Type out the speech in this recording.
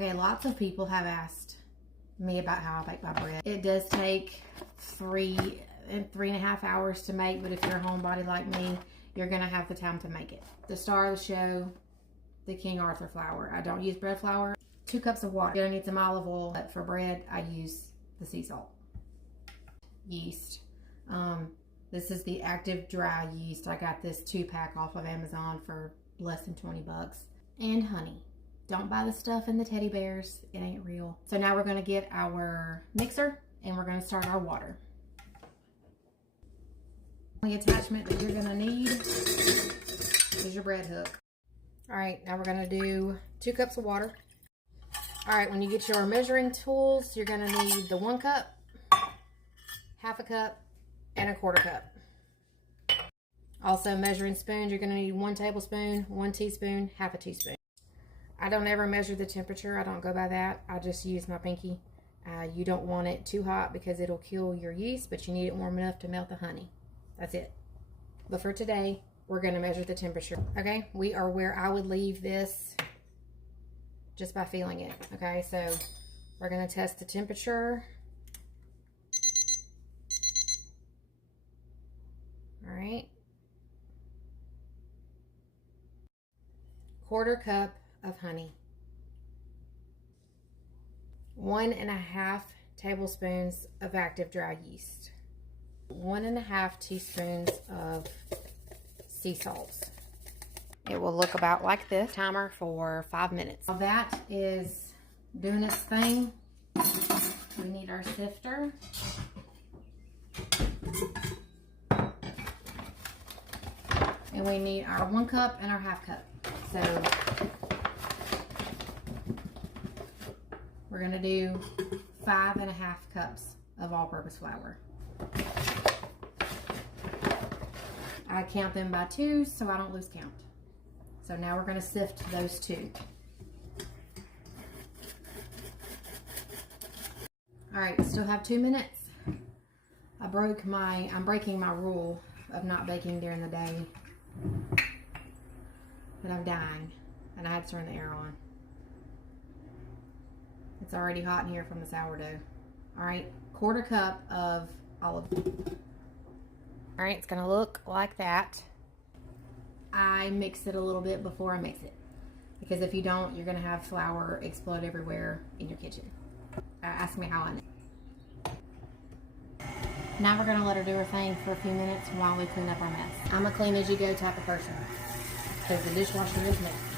Okay, lots of people have asked me about how I bake my bread. It does take 3.5 hours to make, but if you're a homebody like me, you're gonna have the time to make it. The star of the show, the King Arthur flour. I don't use bread flour. 2 cups of water. You're gonna need some olive oil, but for bread, I use the sea salt. Yeast. This is the active dry yeast. I got this 2-pack off of Amazon for less than 20 bucks. And honey. Don't buy the stuff in the teddy bears. It ain't real. So now we're gonna get our mixer and we're gonna start our water. The attachment that you're gonna need is your bread hook. All right, now we're gonna do 2 cups of water. All right, when you get your measuring tools, you're gonna need the 1 cup, 1/2 cup, and 1/4 cup. Also, measuring spoons, you're gonna need 1 tablespoon, 1 teaspoon, 1/2 teaspoon. I don't ever measure the temperature. I don't go by that. I just use my pinky. You don't want it too hot because it'll kill your yeast, but you need it warm enough to melt the honey. That's it. But for today, we're gonna measure the temperature. Okay, we are where I would leave this just by feeling it. Okay, so we're gonna test the temperature. All right. 1/4 cup of honey. 1.5 tablespoons of active dry yeast. 1.5 teaspoons of sea salt. It will look about like this. Timer for 5 minutes. While that is doing its thing, we need our sifter. And we need our 1 cup and our 1/2 cup. So we're gonna do 5.5 cups of all-purpose flour. I count them by 2 so I don't lose count. So now we're gonna sift those 2. All right, still have 2 minutes. I'm breaking my rule of not baking during the day, but I'm dying and I had to turn the air on. It's already hot in here from the sourdough. All right, 1/4 cup of olive oil. All right, it's gonna look like that. I mix it a little bit before I mix it, because if you don't, you're gonna have flour explode everywhere in your kitchen. Ask me how I know. Now we're gonna let her do her thing for a few minutes while we clean up our mess. I'm a clean as you go type of person, because the dishwasher is messy.